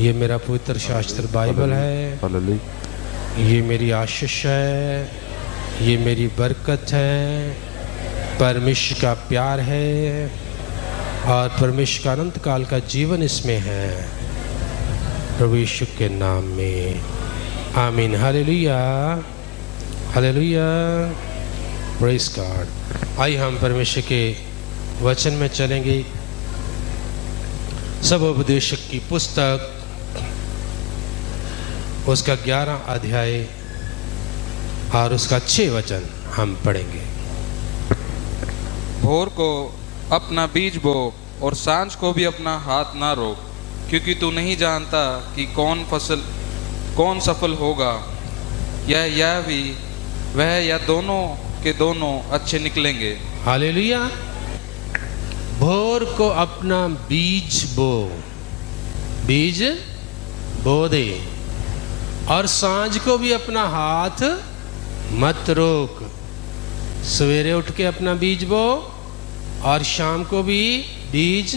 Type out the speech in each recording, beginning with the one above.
ये मेरा पवित्र शास्त्र बाइबल है, ये मेरी आशीष है, ये मेरी बरकत है, परमेश्वर का प्यार है और परमेश्वर का अनंत काल का जीवन इसमें है, प्रभु यीशु के नाम में आमीन। Hallelujah hallelujah, praise God. आइए हम परमेश्वर के वचन में चलेंगे। सब उपदेशक की पुस्तक उसका 11 अध्याय और उसका 6 वचन हम पढ़ेंगे। भोर को अपना बीज बो और सांझ को भी अपना हाथ ना रोक, क्योंकि तू नहीं जानता कि कौन सफल होगा, यह भी वह या दोनों के दोनों अच्छे निकलेंगे। हालेलुया। भोर को अपना बीज बो दे और सांझ को भी अपना हाथ मत रोक। सवेरे उठ के अपना बीज बो और शाम को भी बीज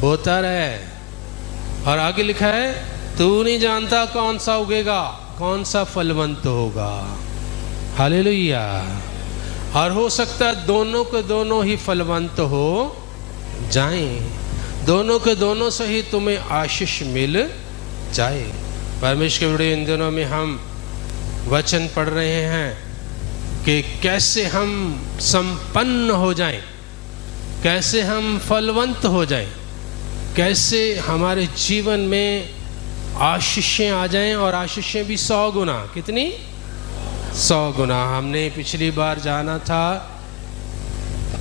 बोता रहे। और आगे लिखा है, तू नहीं जानता कौन सा उगेगा, कौन सा फलवंत होगा। हालेलुया। और हो सकता है दोनों के दोनों ही फलवंत हो जाएं, दोनों के दोनों से ही तुम्हें आशीष मिल जाए। परमेश्वर के बड़े इन दिनों में हम वचन पढ़ रहे हैं कि कैसे हम संपन्न हो जाएं, कैसे हम फलवंत हो जाएं, कैसे हमारे जीवन में आशीषें आ जाएं और आशीषें भी 100 गुना। कितनी? 100 गुना। हमने पिछली बार जाना था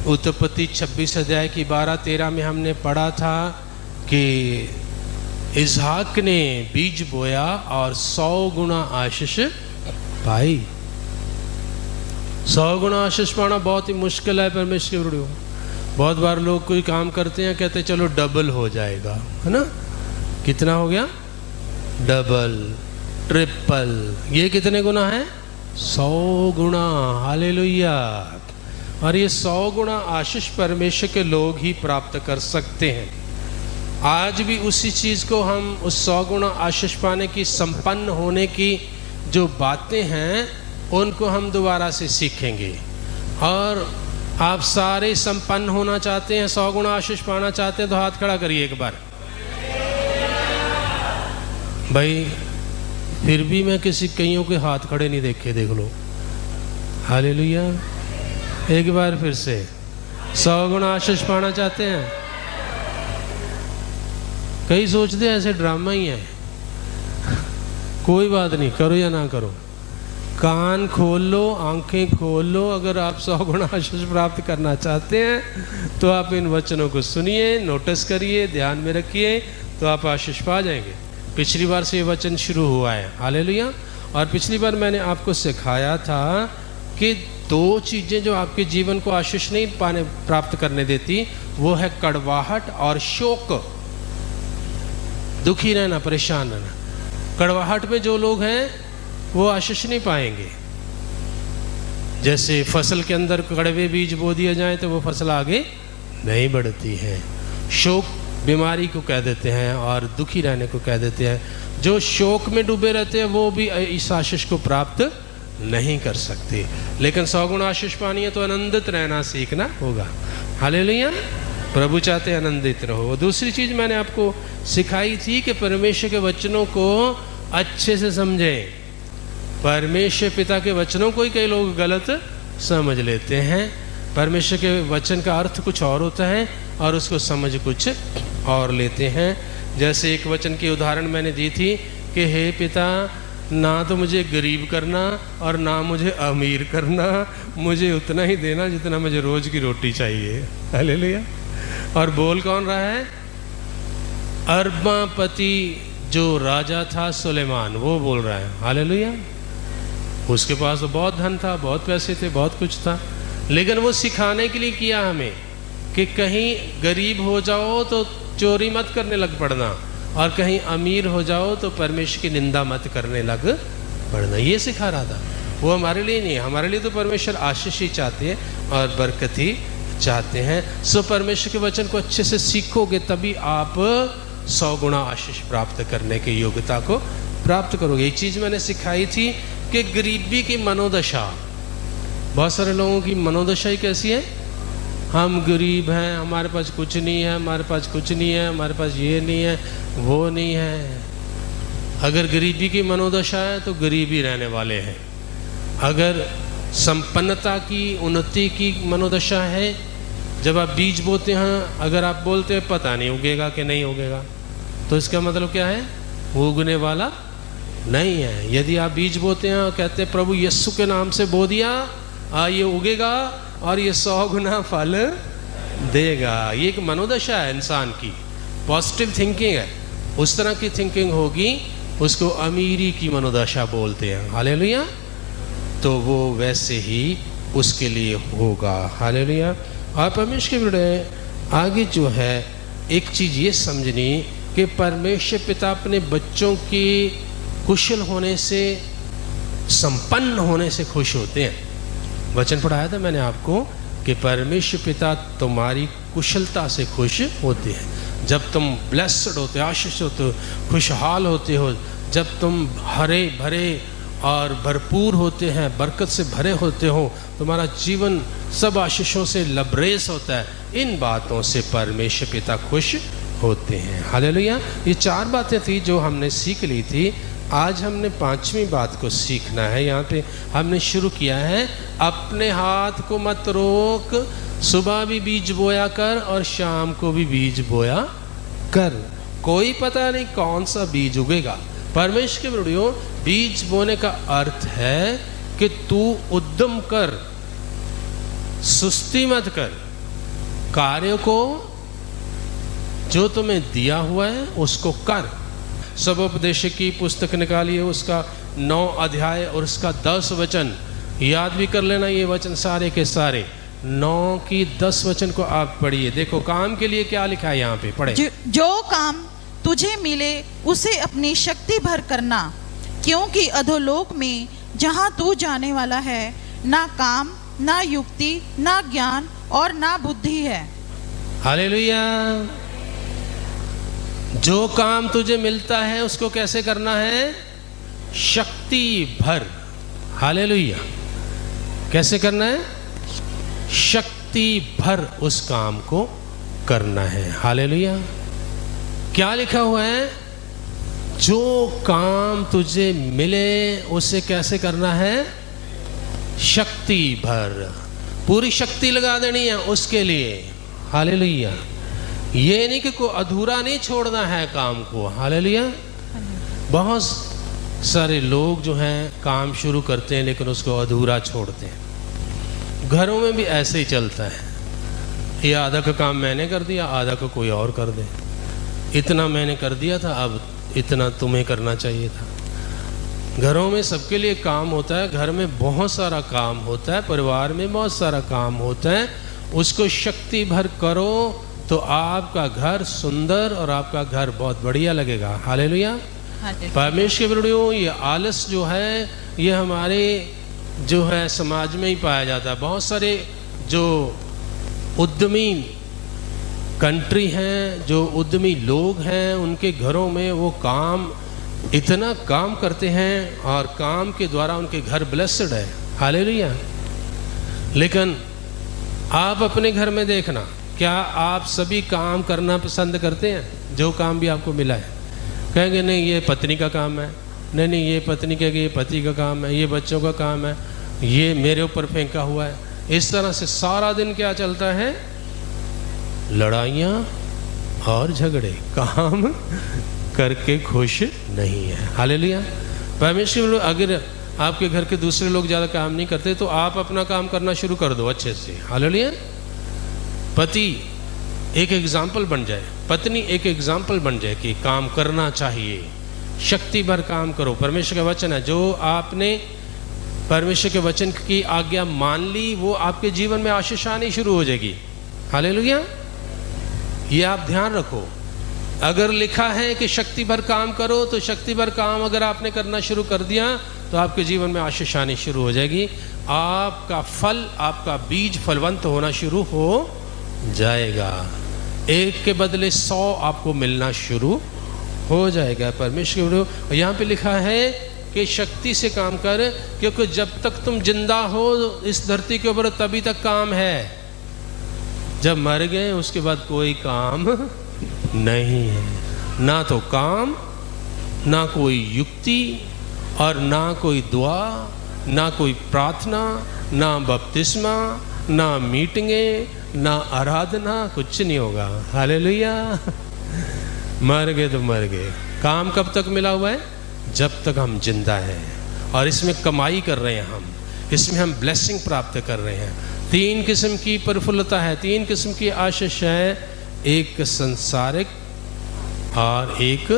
उत्पत्ति 26 अध्याय की 12-13 में हमने पढ़ा था कि इसहाक ने बीज बोया और 100 गुना आशीष पाई। 100 गुना आशीष पाना बहुत ही मुश्किल है परमेश्वर के बड़े। बहुत बार लोग कोई काम करते हैं, कहते चलो डबल हो जाएगा, है ना। कितना हो गया? Double, triple. ये कितने गुना है? 100 गुना। हालेलुया। और ये 100 गुना आशीष परमेश्वर के लोग ही प्राप्त कर सकते हैं। आज भी उसी चीज़ को हम उस 100 गुना आशीष पाने की, संपन्न होने की जो बातें हैं उनको हम दोबारा से सीखेंगे। और आप सारे संपन्न होना चाहते हैं, 100 गुना आशीष पाना चाहते हैं तो हाथ खड़ा करिए एक बार। भाई फिर भी मैं किसी कईयों के हाथ खड़े नहीं देखे, देख लो। हालेलुया। एक बार फिर से 100 गुना आशीष पाना चाहते हैं। कई सोचते हैं ऐसे ड्रामा ही है। कोई बात नहीं, करो या ना करो, कान खोल लो, आंखें खोल लो। अगर आप 100 गुना आशीष प्राप्त करना चाहते हैं तो आप इन वचनों को सुनिए, नोटिस करिए, ध्यान में रखिए, तो आप आशीष पा जाएंगे। पिछली बार से ये वचन शुरू हुआ है। हालेलुया। और पिछली बार मैंने आपको सिखाया था कि 2 चीज़ें जो आपके जीवन को आशीष नहीं प्राप्त करने देती, वो है कड़वाहट और शोक। दुखी रहना, परेशान रहना। कड़वाहट में जो लोग हैं वो आशीष नहीं पाएंगे। जैसे फसल के अंदर कड़वे बीज बो दिए जाएं तो वो फसल आगे नहीं बढ़ती है। शोक बीमारी को कह देते हैं और दुखी रहने को कह देते हैं। जो शोक में डूबे रहते हैं वो भी इस आशीष को प्राप्त नहीं कर सकते। लेकिन 100 गुना आशीष पानी है तो आनंदित रहना सीखना होगा। हालेलुया। प्रभु चाहते हैं आनंदित रहो। दूसरी चीज़ मैंने आपको सिखाई थी कि परमेश्वर के वचनों को अच्छे से समझें। परमेश्वर पिता के वचनों को ही कई लोग गलत समझ लेते हैं। परमेश्वर के वचन का अर्थ कुछ और होता है और उसको समझ कुछ और लेते हैं। जैसे एक वचन की उदाहरण मैंने दी थी कि हे पिता, ना तो मुझे गरीब करना और ना मुझे अमीर करना, मुझे उतना ही देना जितना मुझे रोज़ की रोटी चाहिए। हालेलुया। और बोल कौन रहा है? अरबापति जो राजा था सुलेमान, वो बोल रहा है। हालेलुया। उसके पास तो बहुत धन था, बहुत पैसे थे, बहुत कुछ था, लेकिन वो सिखाने के लिए किया हमें कि कहीं गरीब हो जाओ तो चोरी मत करने लग पड़ना, और कहीं अमीर हो जाओ तो परमेश्वर की निंदा मत करने लग पड़ना। ये सिखा रहा था। वो हमारे लिए नहीं, हमारे लिए तो परमेश्वर आशीष ही चाहते हैं और बरकत ही चाहते हैं। सो परमेश्वर के वचन को अच्छे से सीखोगे तभी आप 100 गुना आशीष प्राप्त करने की योग्यता को प्राप्त करोगे। एक चीज़ मैंने सिखाई थी कि गरीबी की मनोदशा, बहुत सारे लोगों की मनोदशा ही कैसी है, हम गरीब हैं, हमारे पास कुछ नहीं है, हमारे पास कुछ नहीं है, हमारे पास ये नहीं है, वो नहीं है। अगर गरीबी की मनोदशा है तो गरीब ही रहने वाले हैं। अगर संपन्नता की, उन्नति की मनोदशा है, जब आप बीज बोते हैं, अगर आप बोलते हैं पता नहीं उगेगा कि नहीं उगेगा, तो इसका मतलब क्या है, वो उगने वाला नहीं है। यदि आप बीज बोते हैं और कहते हैं प्रभु यीशु के नाम से बो दिया, ये उगेगा और ये 100 गुना फल देगा। ये एक मनोदशा है इंसान की, पॉजिटिव थिंकिंग है। उस तरह की थिंकिंग होगी, उसको अमीरी की मनोदशा बोलते हैं। हालेलुया। तो वो वैसे ही उसके लिए होगा। हालेलुया। और परमेश्वर के बेटे आगे जो है एक चीज़ ये समझनी कि परमेश्वर पिता अपने बच्चों की कुशल होने से, संपन्न होने से खुश होते हैं। वचन पढ़ाया था मैंने आपको कि परमेश्वर पिता तुम्हारी कुशलता से खुश होते हैं। जब तुम ब्लेस्ड होते, आशीष होते हो, खुशहाल होते हो, जब तुम हरे भरे और भरपूर होते हैं, बरकत से भरे होते हो, तुम्हारा जीवन सब आशीषों से लबरेज होता है, इन बातों से परमेश्वर पिता खुश होते हैं। हालेलुया। ये 4 बातें थी जो हमने सीख ली थी। आज हमने 5वीं बात को सीखना है। यहाँ पे हमने शुरू किया है, अपने हाथ को मत रोक, सुबह भी बीज बोया कर और शाम को भी बीज बोया कर। कोई पता नहीं कौन सा बीज उगेगा। परमेश्वर के बेटियों, बीज बोने का अर्थ है कि तू उद्यम कर, सुस्ती मत कर, कार्य को जो तुम्हें दिया हुआ है उसको कर। सबोपदेश की पुस्तक निकालिए, उसका 9 अध्याय और उसका 10 वचन याद भी कर लेना। ये वचन सारे के सारे 9 की 10 वचन को आप पढ़िए। देखो काम के लिए क्या लिखा है यहाँ पे, पढ़े। जो काम तुझे मिले उसे अपनी शक्ति भर करना, क्योंकि अधोलोक में जहाँ तू जाने वाला है, ना काम, ना युक्ति, ना ज्ञान और ना बुद्धि है। हालेलुया। जो काम तुझे मिलता है उसको कैसे करना है, शक्ति भर। हालेलुया। कैसे करना है, शक्ति भर उस काम को करना है। हालेलुया। क्या लिखा हुआ है, जो काम तुझे मिले उसे कैसे करना है, शक्ति भर, पूरी शक्ति लगा देनी है उसके लिए। हालेलुया। ये नहीं कि कोई अधूरा नहीं छोड़ना है काम को। हालेलुया। बहुत सारे लोग जो हैं काम शुरू करते हैं लेकिन उसको अधूरा छोड़ते हैं। घरों में भी ऐसे ही चलता है, ये आधा का काम मैंने कर दिया, आधा का कोई और कर दे। इतना मैंने कर दिया था, अब इतना तुम्हें करना चाहिए था। घरों में सबके लिए काम होता है, घर में बहुत सारा काम होता है, परिवार में बहुत सारा काम होता है। उसको शक्ति भर करो तो आपका घर सुंदर और आपका घर बहुत बढ़िया लगेगा। हालेलुया। परमेश्वर के बेटियों, ये आलस जो है ये हमारे जो है समाज में ही पाया जाता है। बहुत सारे जो उद्यमी कंट्री हैं, जो उद्यमी लोग हैं, उनके घरों में वो काम, इतना काम करते हैं और काम के द्वारा उनके घर ब्लेस्ड है। हालेलुया। लेकिन आप अपने घर में देखना, क्या आप सभी काम करना पसंद करते हैं? जो काम भी आपको मिला है कहेंगे नहीं ये पत्नी का काम है, नहीं ये पत्नी कहेगी ये पति का काम है, ये बच्चों का काम है, ये मेरे ऊपर फेंका हुआ है। इस तरह से सारा दिन क्या चलता है, लड़ाइयाँ और झगड़े, काम करके खुश नहीं है। हालेलुया। परमेश्वर, अगर आपके घर के दूसरे लोग ज़्यादा काम नहीं करते तो आप अपना काम करना शुरू कर दो अच्छे से। हालेलुया। पति एक एग्जाम्पल बन जाए, पत्नी एक एग्जाम्पल बन जाए कि काम करना चाहिए, शक्ति भर काम करो। परमेश्वर का वचन है, जो आपने परमेश्वर के वचन की आज्ञा मान ली वो आपके जीवन में आशीष आनी शुरू हो जाएगी। हालेलुया। ये आप ध्यान रखो, अगर लिखा है कि शक्ति भर काम करो तो शक्ति भर काम अगर आपने करना शुरू कर दिया तो आपके जीवन में आशीष आनी शुरू हो जाएगी। आपका फल, आपका बीज फलवंत होना शुरू हो जाएगा। एक के बदले 100 आपको मिलना शुरू हो जाएगा। परमेश्वर के यहाँ पे लिखा है कि शक्ति से काम कर, क्योंकि जब तक तुम जिंदा हो इस धरती के ऊपर तभी तक काम है। जब मर गए उसके बाद कोई काम नहीं है, ना तो काम, ना कोई युक्ति, और ना कोई दुआ, ना कोई प्रार्थना, ना बपतिस्मा, ना मीटिंगें, ना आराधना, कुछ नहीं होगा। हालेलुया। मर गए तो मर गए। काम कब तक मिला हुआ है? जब तक हम जिंदा हैं, और इसमें कमाई कर रहे हैं, हम इसमें हम ब्लेसिंग प्राप्त कर रहे हैं। 3 किस्म की प्रफुल्लता है, 3 किस्म की आशीष है, एक संसारिक और एक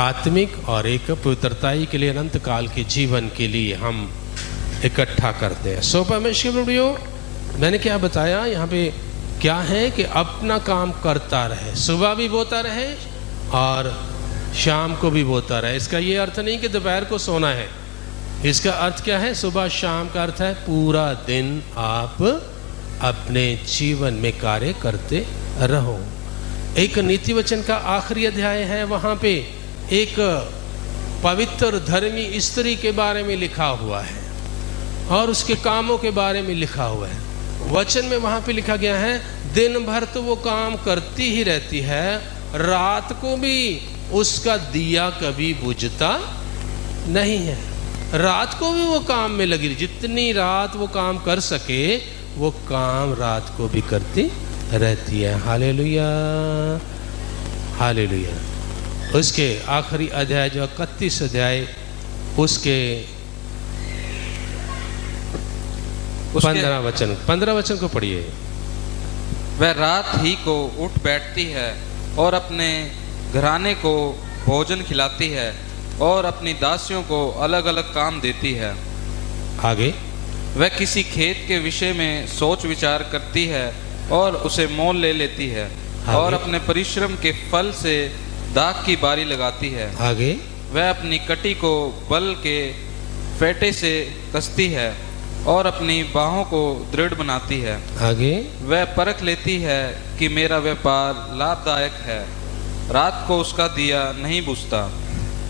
आत्मिक और एक पवित्रताई के लिए, अनंत काल के जीवन के लिए हम इकट्ठा करते हैं। सो परमेश्वर मैंने क्या बताया यहाँ पे क्या है कि अपना काम करता रहे, सुबह भी बोता रहे और शाम को भी बोता रहे। इसका ये अर्थ नहीं कि दोपहर को सोना है, इसका अर्थ क्या है? सुबह शाम का अर्थ है पूरा दिन आप अपने जीवन में कार्य करते रहो। एक नीति वचन का आखिरी अध्याय है, वहाँ पे एक पवित्र धर्मी स्त्री के बारे में लिखा हुआ है और उसके कामों के बारे में लिखा हुआ है। वचन में वहाँ पे लिखा गया है, दिन भर तो वो काम करती ही रहती है, रात को भी उसका दिया कभी बुझता नहीं है। रात को भी वो काम में लगी, जितनी रात वो काम कर सके वो काम रात को भी करती रहती है। Hallelujah, hallelujah. उसके आखिरी अध्याय जो 31 अध्याय, उसके 15 वचन को पढ़िए। वह रात ही को उठ बैठती है और अपने घराने को भोजन खिलाती है और अपनी दासियों को अलग अलग काम देती है। आगे, वह किसी खेत के विषय में सोच विचार करती है और उसे मोल ले लेती है और अपने परिश्रम के फल से दाख की बारी लगाती है। आगे, वह अपनी कटी को बल के फेटे से कसती है और अपनी बाहों को दृढ़ बनाती है। आगे, वह परख लेती है कि मेरा व्यापार लाभदायक है, रात को उसका दिया नहीं बुझता।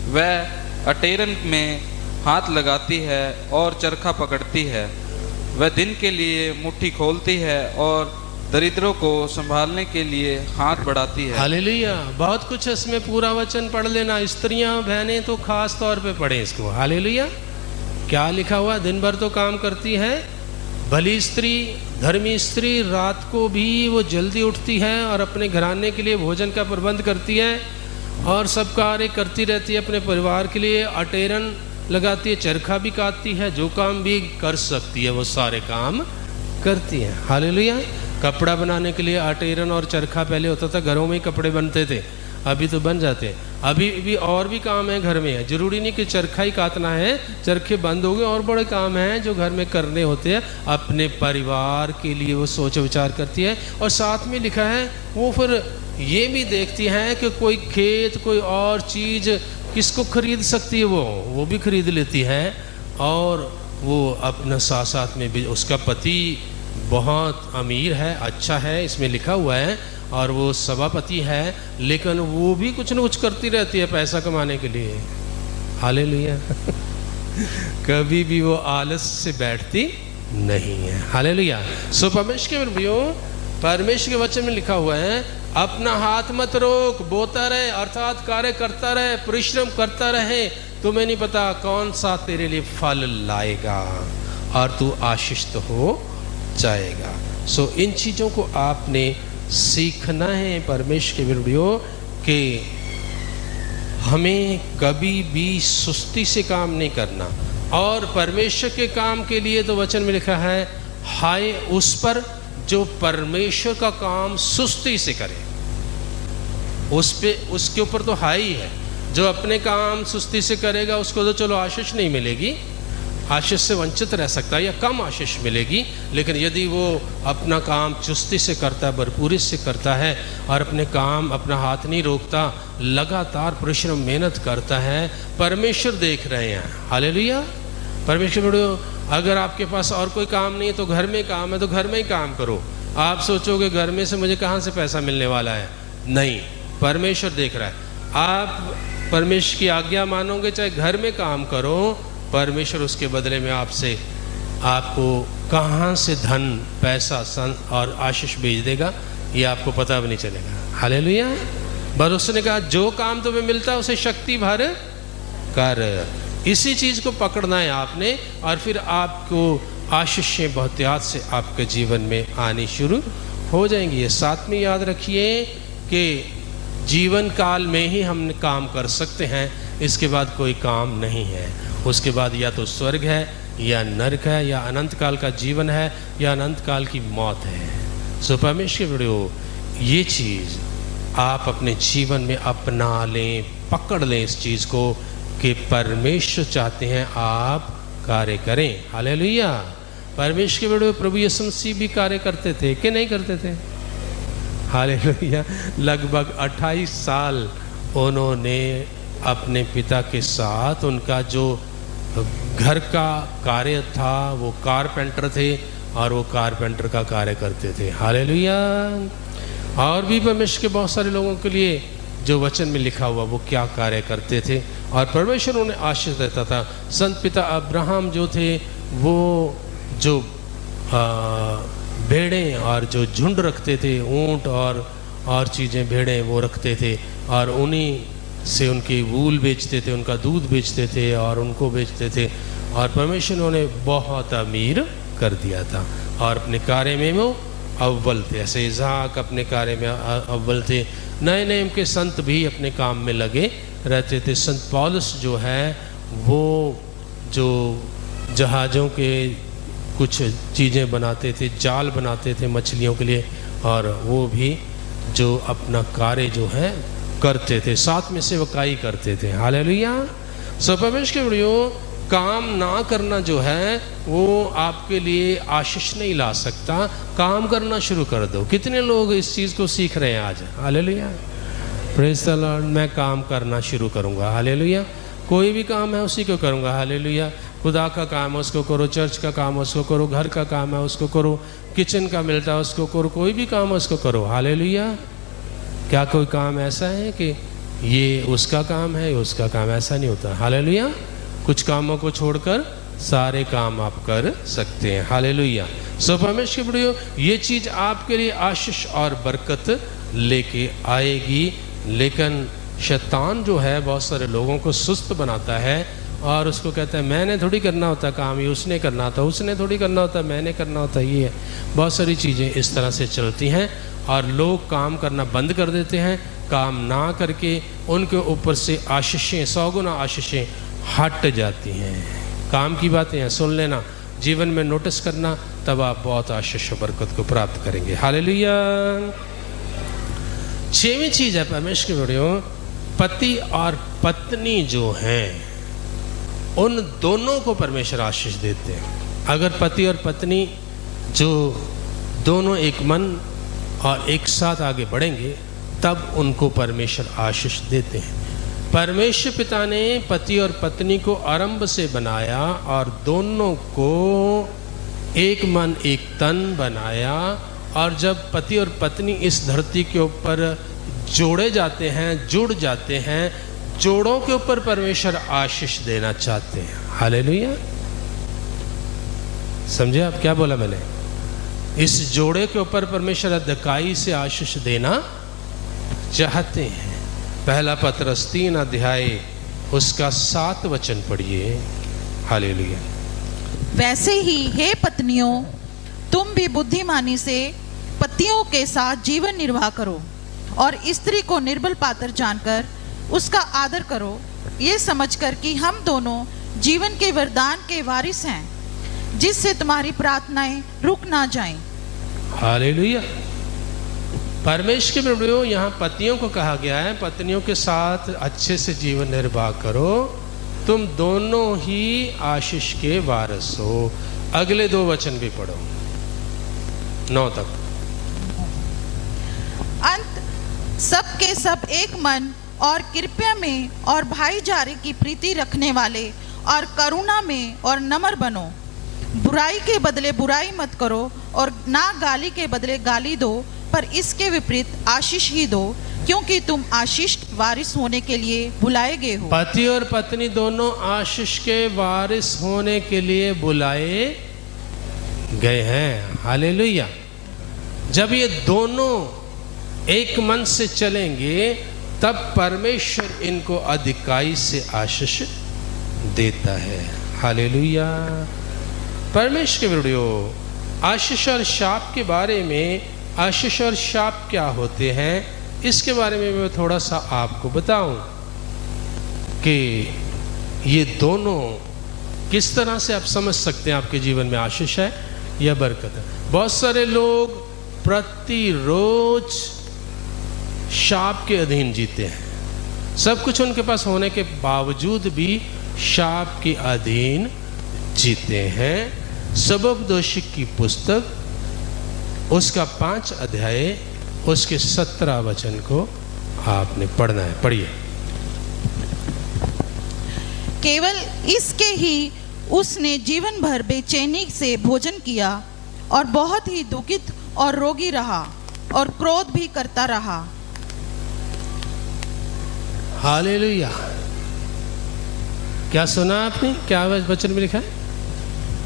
वह अटेरन में हाथ लगाती है और चरखा पकड़ती है। वह दिन के लिए मुट्ठी खोलती है और दरिद्रों को संभालने के लिए हाथ बढ़ाती है। हालेलुया। बहुत कुछ इसमें पूरा वचन पढ़ लेना, स्त्रियां बहनें तो खास तौर पे पढ़ें इसको। हालेलुया। क्या लिखा हुआ? दिन भर तो काम करती है, भली स्त्री, धर्मी स्त्री, रात को भी वो जल्दी उठती है और अपने घराने के लिए भोजन का प्रबंध करती है और सब कार्य करती रहती है अपने परिवार के लिए। अटेरन लगाती है, चरखा भी काटती है, जो काम भी कर सकती है वो सारे काम करती है। हालेलुया। कपड़ा बनाने के लिए अटेरन और चरखा पहले होता था, घरों में ही कपड़े बनते थे, अभी तो बन जाते हैं। अभी भी और भी काम है घर में, है जरूरी नहीं कि चरखा ही काटना है, चरखे बंद हो गए, और बड़े काम हैं जो घर में करने होते हैं। अपने परिवार के लिए वो सोच विचार करती है और साथ में लिखा है वो फिर ये भी देखती है कि कोई खेत, कोई और चीज़ किसको खरीद सकती है, वो भी खरीद लेती है। और वो अपना साथ साथ में भी, उसका पति बहुत अमीर है, अच्छा है, इसमें लिखा हुआ है, और वो सभापति है, लेकिन वो भी कुछ न कुछ करती रहती है पैसा कमाने के लिए। हालेलुया। कभी भी वो आलस से बैठती नहीं है। हालेलुया। सो परमेश्वर के वचन में लिखा हुआ है, अपना हाथ मत रोक, बोता रहे, अर्थात कार्य करता रहे, परिश्रम करता रहे। तुम्हें नहीं पता कौन सा तेरे लिए फल लाएगा और तू आशीषित हो जाएगा। सो इन चीज़ों को आपने सीखना है परमेश्वर के वीडियो, कि हमें कभी भी सुस्ती से काम नहीं करना। और परमेश्वर के काम के लिए तो वचन में लिखा है, हाय उस पर जो परमेश्वर का काम सुस्ती से करे। उसके ऊपर तो हाय ही है। जो अपने काम सुस्ती से करेगा उसको तो चलो आशीष नहीं मिलेगी, आशीष से वंचित रह सकता है या कम आशीष मिलेगी। लेकिन यदि वो अपना काम चुस्ती से करता है, भरपूरी से करता है और अपने काम, अपना हाथ नहीं रोकता, लगातार परिश्रम मेहनत करता है, परमेश्वर देख रहे हैं। हालेलुया। परमेश्वर, अगर आपके पास और कोई काम नहीं है तो घर में काम है तो घर में ही काम करो, आप सोचोगे घर में से मुझे कहाँ से पैसा मिलने वाला है, नहीं, परमेश्वर देख रहा है। आप परमेश्वर की आज्ञा मानोगे, चाहे घर में काम करो, परमेश्वर उसके बदले में आपसे आपको कहाँ से धन, पैसा, सन और आशीष भेज देगा, ये आपको पता भी नहीं चलेगा। हालेलुया। बस उसने कहा जो काम तुम्हें मिलता है उसे शक्ति भर कर। इसी चीज़ को पकड़ना है आपने, और फिर आपको आशीषें बहुतायत से आपके जीवन में आनी शुरू हो जाएंगी। ये साथ में याद रखिए कि जीवन काल में ही हम काम कर सकते हैं, इसके बाद कोई काम नहीं है। उसके बाद या तो स्वर्ग है, या नरक है, या अनंत काल का जीवन है, या अनंत काल की मौत है। सो परमेश्वर वीडियो, ये चीज़ आप अपने जीवन में अपना लें, पकड़ लें इस चीज़ को कि परमेश्वर चाहते हैं आप कार्य करें। हालेलुया। परमेश्वर के वीडियो प्रभु यीशु मसीह भी कार्य करते थे कि नहीं करते थे? हालेलुया। लगभग 28 साल उन्होंने अपने पिता के साथ, उनका जो घर का कार्य था, वो कारपेंटर थे और वो कारपेंटर का कार्य करते थे। हालेलुया। और भी परमेश्वर के बहुत सारे लोगों के लिए जो वचन में लिखा हुआ वो क्या कार्य करते थे, और परमेश्वर उन्हें आशीष देता था। संत पिता अब्राहम जो थे, वो जो भेड़ें और जो झुंड रखते थे, ऊंट और चीज़ें, भेड़ें वो रखते थे, और उन्हीं से उनकी वूल बेचते थे, उनका दूध बेचते थे और उनको बेचते थे, और परमेश्वर ने उन्हें बहुत अमीर कर दिया था। और अपने कार्य में वो अव्वल थे। ऐसे इज़हाक अपने कार्य में अव्वल थे। नए नए के संत भी अपने काम में लगे रहते थे। संत पौलुस जो है, वो जो जहाज़ों के कुछ चीज़ें बनाते थे, जाल बनाते थे मछलियों के लिए, और वो भी जो अपना कार्य जो है करते थे, साथ में सेवकाई करते थे। हालेलुया। सो परमेश्वर के बड़ियों, काम ना करना जो है वो आपके लिए आशीष नहीं ला सकता। काम करना शुरू कर दो। कितने लोग इस चीज़ को सीख रहे हैं आज? हालेलुया। Praise the Lord. मैं काम करना शुरू करूँगा। हालेलुया। कोई भी काम है उसी को करूँगा। हालेलुया। खुदा का काम है उसको करो, चर्च का काम है उसको करो, घर का काम है उसको करो, किचन का मिलता है उसको करो, कोई भी काम है उसको करो। हालेलुया। क्या कोई काम ऐसा है कि ये उसका काम है, उसका काम? ऐसा नहीं होता। हालेलुया। कुछ कामों को छोड़कर सारे काम आप कर सकते हैं। हालेलुया। सो परमेश्वर के बड़ियों, ये चीज़ आपके लिए आशीष और बरकत लेके आएगी। लेकिन शैतान जो है बहुत सारे लोगों को सुस्त बनाता है, और उसको कहता है मैंने थोड़ी करना होता काम, ये उसने करना था, उसने थोड़ी करना होता, मैंने करना होता। ये बहुत सारी चीज़ें इस तरह से चलती हैं, और लोग काम करना बंद कर देते हैं। काम ना करके उनके ऊपर से आशीषें, 100 गुना आशीषें हट जाती हैं। काम की बातें हैं, सुन लेना, जीवन में नोटिस करना, तब आप बहुत आशीष और बरकत को प्राप्त करेंगे। हालेलुया। 6वीं चीज़ है परमेश्वर के बड़ियों, पति और पत्नी जो हैं उन दोनों को परमेश्वर आशीष देते हैं। अगर पति और पत्नी जो दोनों एक मन और एक साथ आगे बढ़ेंगे, तब उनको परमेश्वर आशीष देते हैं। परमेश्वर पिता ने पति और पत्नी को आरंभ से बनाया, और दोनों को एक मन एक तन बनाया। और जब पति और पत्नी इस धरती के ऊपर जोड़े जाते हैं, जुड़ जाते हैं, जोड़ों के ऊपर परमेश्वर आशीष देना चाहते हैं। हालेलुया। समझे आप क्या बोला मैंने? इस जोड़े के ऊपर परमेश्वर अधिकाई से आशीष देना चाहते हैं। पहला पत्रस 3 अध्याय उसका 7 वचन पढ़िए। हालेलुया। वैसे ही हे पत्नियों, तुम भी बुद्धिमानी से पतियों के साथ जीवन निर्वाह करो, और स्त्री को निर्बल पात्र जानकर उसका आदर करो, ये समझकर कि हम दोनों जीवन के वरदान के वारिस हैं, जिससे तुम्हारी प्रार्थनाएं रुक ना जाएं। हालेलुया। परमेश्वर के प्रभु, यहाँ पतियों को कहा गया है पत्नियों के साथ अच्छे से जीवन निर्वाह करो, तुम दोनों ही आशीष के वारिस हो। अगले 2 वचन भी पढ़ो, 9 तक। अंत सब के सब एक मन और कृपया में और भाईचारे की प्रीति रखने वाले, और करुणा में और नम्र बनो। बुराई के बदले बुराई मत करो और ना गाली के बदले गाली दो, पर इसके विपरीत आशीष ही दो, क्योंकि तुम आशीष के वारिस होने के लिए बुलाए गए हो। पति और पत्नी दोनों आशीष के वारिस होने के लिए बुलाए गए हैं। हालेलुया। जब ये दोनों एक मन से चलेंगे तब परमेश्वर इनको अधिकाई से आशीष देता है। हालेलुया। परमेश्वर के विडियो, आशीष और शाप के बारे में, आशीष और शाप क्या होते हैं इसके बारे में मैं थोड़ा सा आपको बताऊं कि ये दोनों किस तरह से आप समझ सकते हैं आपके जीवन में आशीष है या बरकत है। बहुत सारे लोग प्रतिरोज शाप के अधीन जीते हैं। सब कुछ उनके पास होने के बावजूद भी शाप के अधीन जीते हैं। सबब दोषिक की पुस्तक उसका 5 अध्याय उसके 17 वचन को आपने पढ़ना है। पढ़िए। केवल इसके ही उसने जीवन भर बेचैनी से भोजन किया और बहुत ही दुखित और रोगी रहा और क्रोध भी करता रहा। हालेलुया। क्या सुना आपने? क्या वचन में लिखा है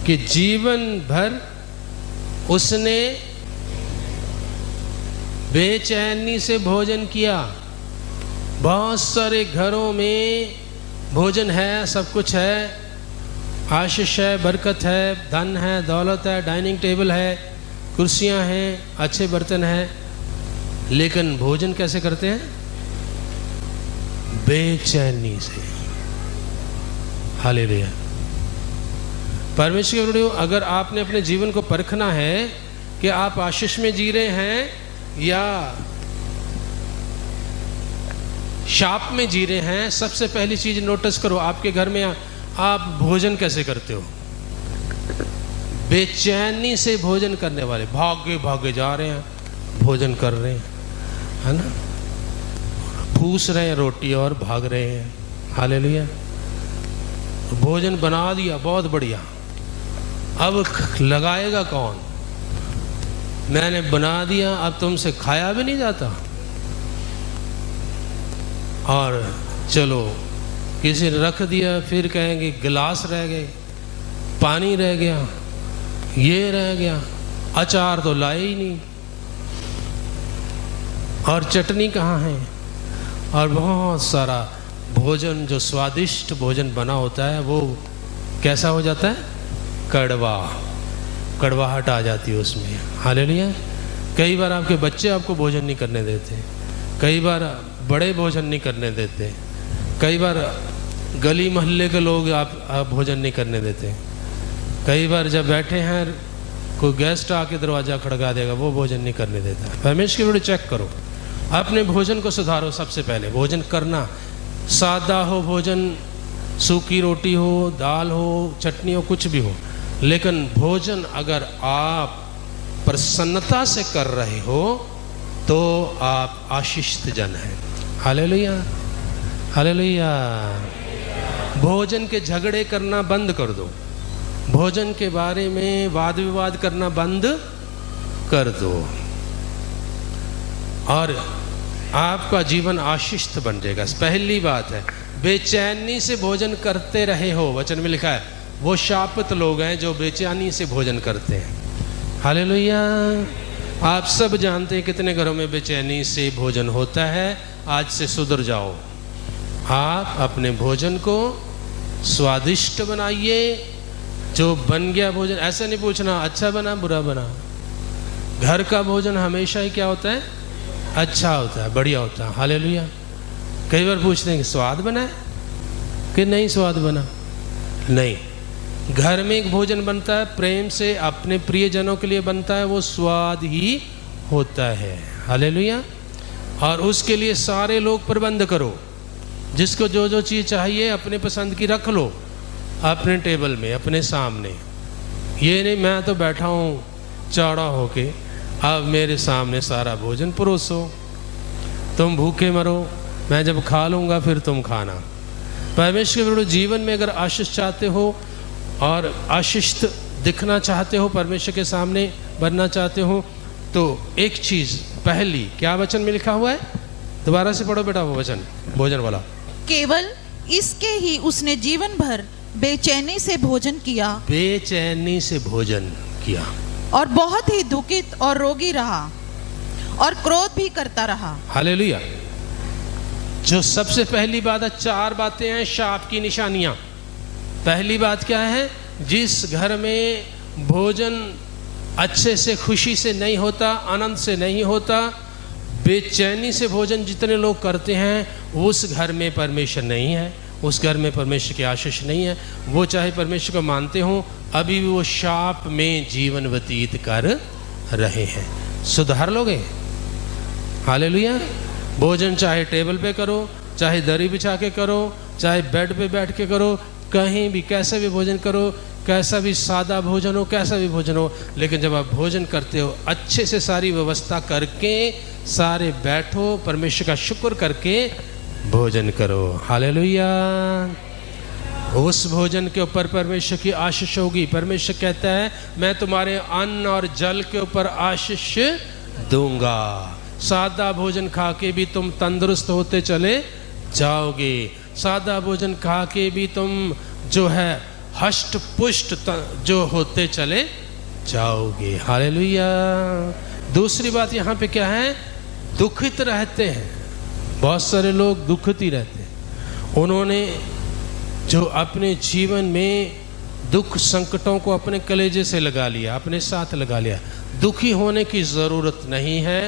कि जीवन भर उसने बेचैनी से भोजन किया। बहुत सारे घरों में भोजन है, सब कुछ है, आशीष है, बरकत है, धन है, दौलत है, डाइनिंग टेबल है, कुर्सियां हैं, अच्छे बर्तन हैं, लेकिन भोजन कैसे करते हैं? बेचैनी से। हालेलुया। परमेश्वर के विडियो, अगर आपने अपने जीवन को परखना है कि आप आशीष में जी रहे हैं या शाप में जी रहे हैं, सबसे पहली चीज नोटिस करो, आपके घर में आप भोजन कैसे करते हो? बेचैनी से भोजन करने वाले, भागे भागे जा रहे हैं, भोजन कर रहे हैं, है ना, फूस रहे हैं रोटी और भाग रहे हैं। हालेलुया। भोजन बना दिया, बहुत बढ़िया, अब लगाएगा कौन? मैंने बना दिया, अब तुमसे खाया भी नहीं जाता, और चलो किसी ने रख दिया, फिर कहेंगे गिलास रह गए, पानी रह गया, ये रह गया, अचार तो लाए ही नहीं, और चटनी कहाँ है, और बहुत सारा भोजन जो स्वादिष्ट भोजन बना होता है वो कैसा हो जाता है? कड़वाहट आ जाती है उसमें। हालेलुया। कई बार आपके बच्चे आपको भोजन नहीं करने देते, कई बार बड़े भोजन नहीं करने देते, कई बार गली मोहल्ले के लोग आप भोजन नहीं करने देते, कई बार जब बैठे हैं कोई गेस्ट आके दरवाज़ा खड़का देगा, वो भोजन नहीं करने देता। परमेश्वर की विडियो चेक करो, अपने भोजन को सुधारो। सबसे पहले भोजन करना, सादा हो भोजन, सूखी रोटी हो, दाल हो, चटनी हो, कुछ भी हो, लेकिन भोजन अगर आप प्रसन्नता से कर रहे हो तो आप आशीषित जन हैं। हालेलुया। हालेलुया। भोजन के झगड़े करना बंद कर दो, भोजन के बारे में वाद विवाद करना बंद कर दो, और आपका जीवन आशीषित बन जाएगा। पहली बात है, बेचैनी से भोजन करते रहे हो, वचन में लिखा है वो शापित लोग हैं जो बेचैनी से भोजन करते हैं। हालेलुया। आप सब जानते हैं कितने घरों में बेचैनी से भोजन होता है। आज से सुधर जाओ, आप अपने भोजन को स्वादिष्ट बनाइए। जो बन गया भोजन, ऐसा नहीं पूछना अच्छा बना बुरा बना। घर का भोजन हमेशा ही क्या होता है? अच्छा होता है, बढ़िया होता है। हालेलुया। कई बार पूछते हैं कि स्वाद बना है कि नहीं स्वाद बना? नहीं, घर में एक भोजन बनता है, प्रेम से अपने प्रियजनों के लिए बनता है, वो स्वाद ही होता है। हालेलुया। और उसके लिए सारे लोग प्रबंध करो, जिसको जो जो चीज़ चाहिए अपने पसंद की रख लो अपने टेबल में, अपने सामने। ये नहीं मैं तो बैठा हूँ चौड़ा होके, अब मेरे सामने सारा भोजन परोसो, तुम भूखे मरो, मैं जब खा लूँगा फिर तुम खाना। परमेश्वर के जीवन में अगर आशीष चाहते हो और आशीषित दिखना चाहते हो, परमेश्वर के सामने बनना चाहते हो, तो एक चीज पहली, क्या वचन में लिखा हुआ है? दोबारा से पढ़ो बेटा वो वचन, भोजन वाला। केवल इसके ही उसने जीवन भर बेचैनी से भोजन किया, बेचैनी से भोजन किया, और बहुत ही दुखित और रोगी रहा, और क्रोध भी करता रहा। हालेलुया। जो सबसे पहली बात है, 4 बातें हैं शाप की निशानियां। पहली बात क्या है? जिस घर में भोजन अच्छे से, खुशी से नहीं होता, आनंद से नहीं होता, बेचैनी से भोजन जितने लोग करते हैं, उस घर में परमेश्वर नहीं है, उस घर में परमेश्वर की आशीष नहीं है। वो चाहे परमेश्वर को मानते हो, अभी भी वो शाप में जीवन व्यतीत कर रहे हैं। सुधार लोगे? हालेलुया। भोजन चाहे टेबल पे करो, चाहे दरी बिछा के करो, चाहे बेड पे बैठ के करो, कहीं भी कैसा भी भोजन करो, कैसा भी सादा भोजन हो, कैसा भी भोजन हो, लेकिन जब आप भोजन करते हो अच्छे से सारी व्यवस्था करके सारे बैठो, परमेश्वर का शुक्र करके भोजन करो। हालेलुया। उस भोजन के ऊपर परमेश्वर की आशीष होगी। परमेश्वर कहता है मैं तुम्हारे अन्न और जल के ऊपर आशीष दूंगा। सादा भोजन खा के भी तुम तंदुरुस्त होते चले जाओगे। सादा भोजन खा के भी तुम जो है हष्ट पुष्ट जो होते चले जाओगे। हालेलुया। दूसरी बात यहाँ पे क्या है? दुखित रहते हैं। बहुत सारे लोग दुखित ही रहते हैं। उन्होंने जो अपने जीवन में दुख संकटों को अपने कलेजे से लगा लिया, अपने साथ लगा लिया। दुखी होने की ज़रूरत नहीं है।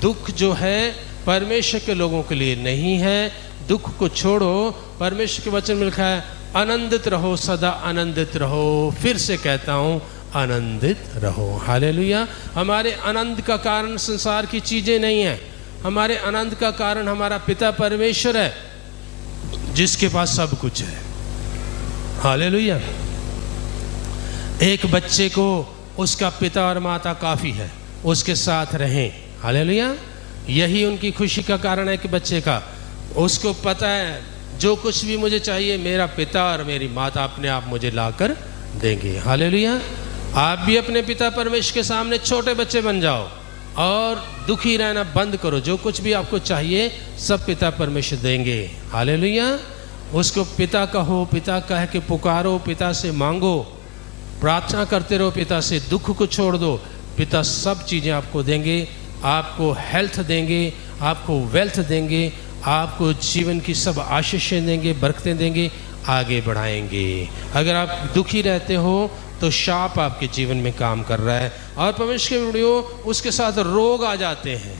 दुख जो है परमेश्वर के लोगों के लिए नहीं है। दुख को छोड़ो। परमेश्वर के वचन में लिखा है आनंदित रहो, सदा आनंदित रहो। फिर से कहता हूँ आनंदित रहो। हालेलुया। हमारे आनंद का कारण संसार की चीज़ें नहीं है। हमारे आनंद का कारण हमारा पिता परमेश्वर है, जिसके पास सब कुछ है। हालेलुया। एक बच्चे को उसका पिता और माता काफ़ी है, उसके साथ रहें। हालेलुया। यही उनकी खुशी का कारण है कि बच्चे का, उसको पता है जो कुछ भी मुझे चाहिए मेरा पिता और मेरी माता अपने आप मुझे लाकर देंगे। हालेलुया। आप भी अपने पिता परमेश्वर के सामने छोटे बच्चे बन जाओ और दुखी रहना बंद करो। जो कुछ भी आपको चाहिए सब पिता परमेश्वर देंगे। हालेलुया। उसको पिता कहो, पिता कह के पुकारो, पिता से मांगो, प्रार्थना करते रहो पिता से। दुख को छोड़ दो, पिता सब चीज़ें आपको देंगे। आपको हेल्थ देंगे, आपको वेल्थ देंगे, आपको जीवन की सब आशीषें देंगे, बरकतें देंगे, आगे बढ़ाएंगे। अगर आप दुखी रहते हो तो शाप आपके जीवन में काम कर रहा है। और परमेश्वर के वीडियो उसके साथ रोग आ जाते हैं।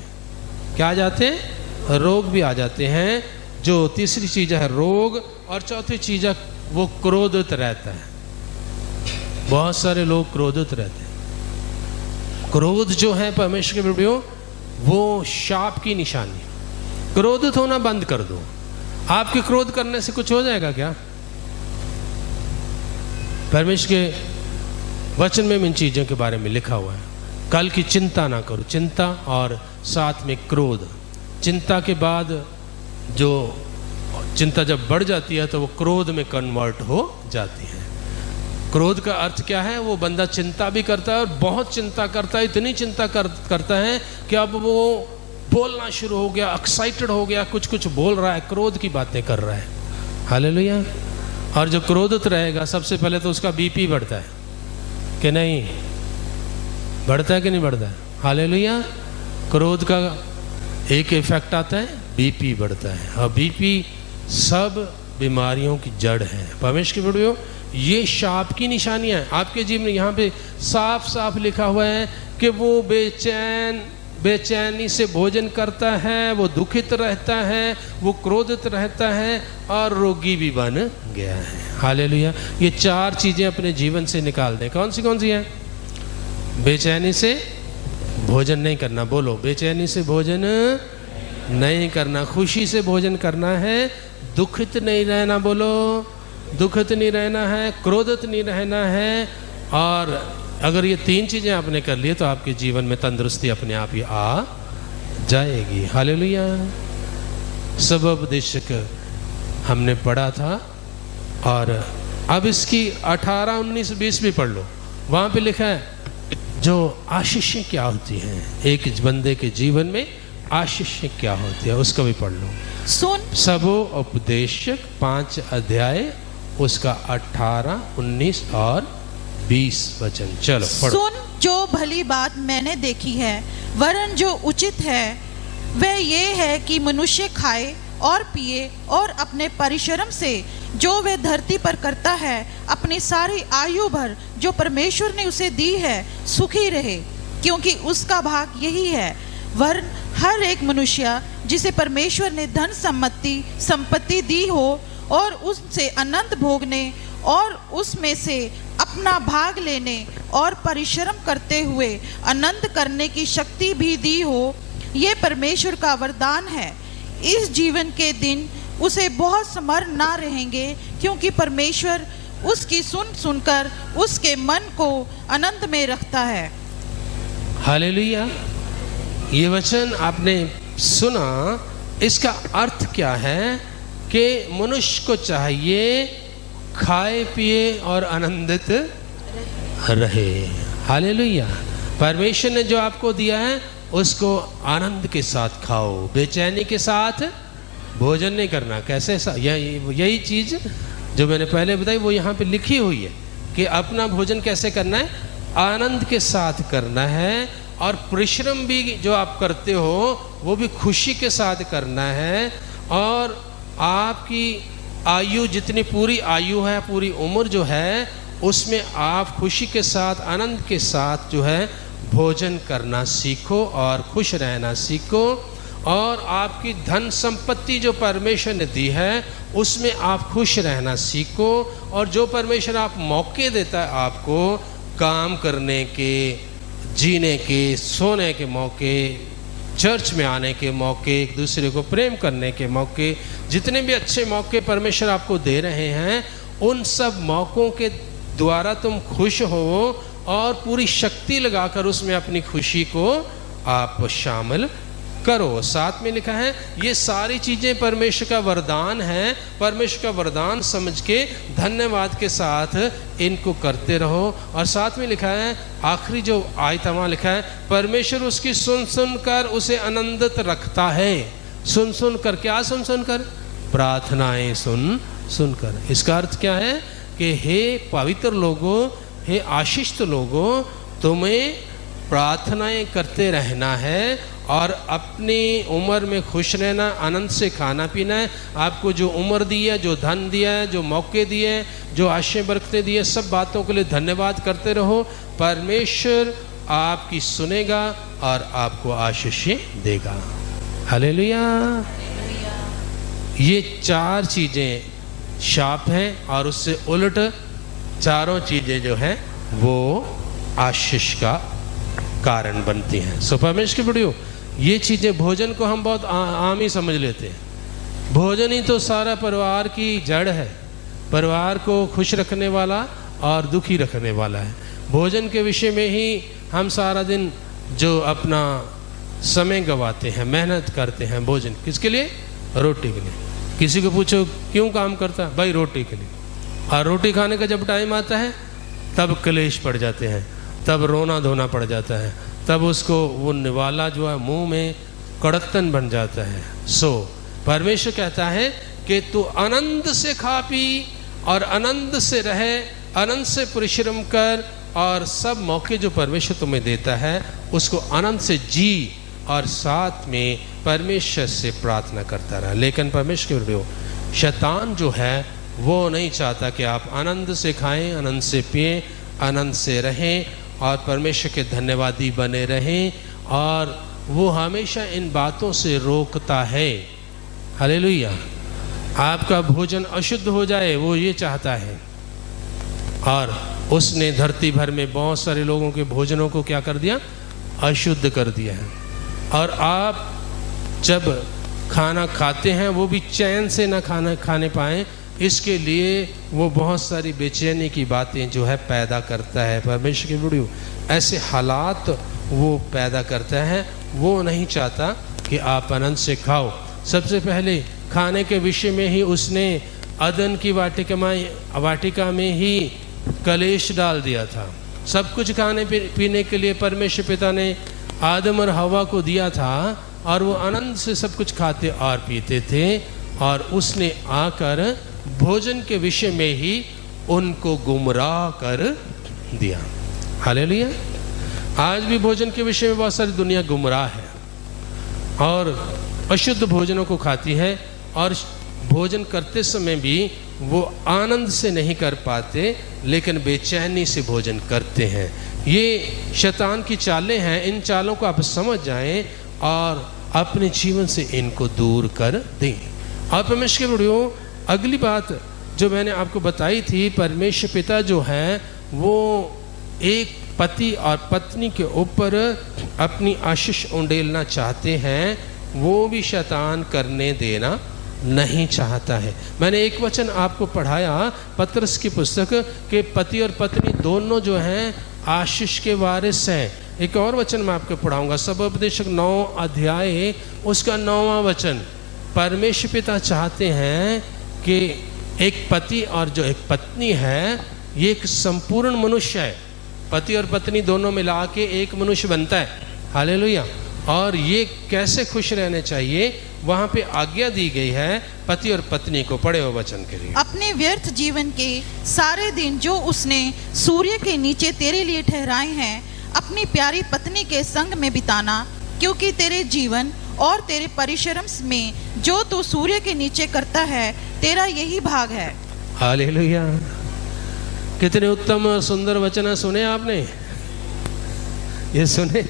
क्या आ जाते हैं? रोग भी आ जाते हैं। जो तीसरी चीज़ है रोग, और चौथी चीज़ है वो क्रोधित रहता है। बहुत सारे लोग क्रोधित रहते हैं। क्रोध जो है परमेश्वर के वीडियो वो शाप की निशानी। क्रोधित होना बंद कर दो। आपके क्रोध करने से कुछ हो जाएगा क्या? परमेश्वर के वचन में इन चीज़ों के बारे में लिखा हुआ है। कल की चिंता ना करो। चिंता और साथ में क्रोध। चिंता के बाद जो चिंता जब बढ़ जाती है तो वो क्रोध में कन्वर्ट हो जाती है। क्रोध का अर्थ क्या है? वो बंदा चिंता भी करता है और बहुत चिंता करता है। इतनी चिंता करता है कि अब वो बोलना शुरू हो गया, एक्साइटेड हो गया, कुछ कुछ बोल रहा है, क्रोध की बातें कर रहा है। हालेलुया। और जो क्रोधित रहेगा सबसे पहले तो उसका बीपी बढ़ता है कि नहीं? बढ़ता है कि नहीं बढ़ता है? हालेलुया। क्रोध का एक इफेक्ट आता है, बीपी बढ़ता है। और बीपी सब बीमारियों की जड़ है। परमेश्वर के वीडियो ये शाप की निशानियां हैं आपके जीवन में। यहाँ पे साफ साफ लिखा हुआ है कि वो बेचैनी से भोजन करता है, वो दुखित रहता है, वो क्रोधित रहता है और रोगी भी बन गया है। हालेलुया। ये 4 चीज़ें अपने जीवन से निकाल दें। कौन सी हैं? बेचैनी से भोजन नहीं करना। बोलो, बेचैनी से भोजन नहीं करना। खुशी से भोजन करना है। दुखित नहीं रहना। बोलो, दुखित नहीं रहना है, क्रोधित नहीं रहना है। और अगर ये 3 चीज़ें आपने कर लिए तो आपके जीवन में तंदुरुस्ती अपने आप ही आ जाएगी। हालेलुया। सबोपदेशक हमने पढ़ा था और अब इसकी 18, 19, 20 भी पढ़ लो। वहां पे लिखा है जो आशीषें क्या होती हैं, एक बंदे के जीवन में आशीषें क्या होती है, उसको भी पढ़ लो। सुन सबो उपदेशक 5 अध्याय उसका 18, 19 और 20 वचन। चलो पढ़ो। सुन जो भली बात मैंने देखी है, वरन जो उचित है वह ये है कि मनुष्य खाए और पिए और अपने परिश्रम से जो वह धरती पर करता है अपनी सारी आयु भर जो परमेश्वर ने उसे दी है सुखी रहे, क्योंकि उसका भाग यही है। वरन हर एक मनुष्य जिसे परमेश्वर ने धन संपत्ति दी हो और उससे अनंत भोगने और उसमें से अपना भाग लेने और परिश्रम करते हुए आनंद करने की शक्ति भी दी हो, ये परमेश्वर का वरदान है। इस जीवन के दिन उसे बहुत समर ना रहेंगे, क्योंकि परमेश्वर उसकी सुनकर उसके मन को आनंद में रखता है। हालेलुया। ये वचन आपने सुना, इसका अर्थ क्या है कि मनुष्य को चाहिए खाए पिए और आनंदित रहे। हालेलुया। परमेश्वर ने जो आपको दिया है उसको आनंद के साथ खाओ, बेचैनी के साथ भोजन नहीं करना। कैसे? यही चीज जो मैंने पहले बताई वो यहाँ पे लिखी हुई है कि अपना भोजन कैसे करना है, आनंद के साथ करना है, और परिश्रम भी जो आप करते हो वो भी खुशी के साथ करना है। और आपकी आयु जितनी पूरी आयु है, पूरी उम्र जो है, उसमें आप खुशी के साथ आनंद के साथ जो है भोजन करना सीखो और खुश रहना सीखो। और आपकी धन संपत्ति जो परमेश्वर ने दी है उसमें आप खुश रहना सीखो। और जो परमेश्वर आप मौके देता है आपको काम करने के, जीने के, सोने के मौके, चर्च में आने के मौके, एक दूसरे को प्रेम करने के मौके, जितने भी अच्छे मौके परमेश्वर आपको दे रहे हैं, उन सब मौक़ों के द्वारा तुम खुश हो और पूरी शक्ति लगाकर उसमें अपनी खुशी को आप शामिल करो। साथ में लिखा है ये सारी चीज़ें परमेश्वर का वरदान है। परमेश्वर का वरदान समझ के धन्यवाद के साथ इनको करते रहो। और साथ में लिखा है, आखिरी जो आयत वहाँ लिखा है, परमेश्वर उसकी सुन कर उसे आनंदित रखता है। सुन कर, क्या सुन कर? प्रार्थनाएं सुन कर। इसका अर्थ क्या है कि हे पवित्र लोगों, हे आशीषित लोगों, तुम्हें प्रार्थनाएं करते रहना है और अपनी उम्र में खुश रहना, आनंद से खाना पीना है। आपको जो उम्र दी है, जो धन दिया है, जो मौके दिए हैं, जो आशीष बरकतें दी है, सब बातों के लिए धन्यवाद करते रहो। परमेश्वर आपकी सुनेगा और आपको आशीष देगा। हालेलुया। ये 4 चीज़ें शाप हैं और उससे उलट चारों चीज़ें जो हैं वो आशीष का कारण बनती हैं। सो परमेश्वर की वीडियो, ये चीज़ें, भोजन को हम बहुत आम ही समझ लेते हैं। भोजन ही तो सारा परिवार की जड़ है, परिवार को खुश रखने वाला और दुखी रखने वाला है। भोजन के विषय में ही हम सारा दिन जो अपना समय गवाते हैं, मेहनत करते हैं। भोजन किसके लिए? रोटी के लिए। किसी को पूछो क्यों काम करता है? भाई रोटी के लिए। और रोटी खाने का जब टाइम आता है तब क्लेश पड़ जाते हैं, तब रोना धोना पड़ जाता है, तब उसको वो निवाला जो है मुंह में कड़कतन बन जाता है। सो परमेश्वर कहता है कि तू आनंद से खा पी और आनंद से रहे, आनंद से परिश्रम कर, और सब मौके जो परमेश्वर तुम्हें देता है उसको आनंद से जी, और साथ में परमेश्वर से प्रार्थना करता रहा। लेकिन परमेश्वर के शैतान जो है वो नहीं चाहता कि आप आनंद से खाएं, आनंद से पिएं, आनंद से रहें और परमेश्वर के धन्यवादी बने रहें। और वो हमेशा इन बातों से रोकता है। हालेलुया। आपका भोजन अशुद्ध हो जाए, वो ये चाहता है। और उसने धरती भर में बहुत सारे लोगों के भोजनों को क्या कर दिया? अशुद्ध कर दिया है। और आप जब खाना खाते हैं वो भी चैन से ना खाने पाएं, इसके लिए वो बहुत सारी बेचैनी की बातें जो है पैदा करता है। परमेश्वर की वीडियो, ऐसे हालात वो पैदा करता है। वो नहीं चाहता कि आप आनंद से खाओ। सबसे पहले खाने के विषय में ही उसने अदन की वाटिका में ही कलेश डाल दिया था। सब कुछ खाने पीने के लिए परमेश्वर पिता ने आदम और हवा को दिया था और वो आनंद से सब कुछ खाते और पीते थे, और उसने आकर भोजन के विषय में ही उनको गुमराह कर दिया। हालेलुया। आज भी भोजन के विषय में बहुत सारी दुनिया गुमराह है और अशुद्ध भोजनों को खाती है, और भोजन करते समय भी वो आनंद से नहीं कर पाते लेकिन बेचैनी से भोजन करते हैं। ये शैतान की चालें हैं। इन चालों को आप समझ जाएं और अपने जीवन से इनको दूर कर दें। और परमेश्वर के बड़ियों, अगली बात जो मैंने आपको बताई थी, परमेश्वर पिता जो है वो एक पति और पत्नी के ऊपर अपनी आशीष उंडेलना चाहते हैं, वो भी शैतान करने देना नहीं चाहता है। मैंने एक वचन आपको पढ़ाया पतरस की पुस्तक के पति और पत्नी दोनों जो हैं आशीष के वारिस हैं। एक और वचन मैं आपको पढ़ाऊंगा, सबोपदेशक 9 अध्याय उसका 9वां वचन। परमेश्वर पिता चाहते हैं कि एक पति और जो एक पत्नी है ये एक संपूर्ण मनुष्य है। पति और पत्नी दोनों मिला के एक मनुष्य बनता है। हालेलुया। और ये कैसे खुश रहने चाहिए, वहाँ पे आज्ञा दी गई है पति और पत्नी को। पढ़े हो वचन के लिए। अपने व्यर्थ जीवन के सारे दिन जो उसने सूर्य के नीचे तेरे लिए ठहराए हैं, अपनी प्यारी पत्नी के संग में बिताना, क्योंकि तेरे जीवन और तेरे परिश्रम में जो तू सूर्य के नीचे करता है, तेरा यही भाग है। हालेलुया। कितने उत्तम और सुंदर वचन सुने आपने। ये सुने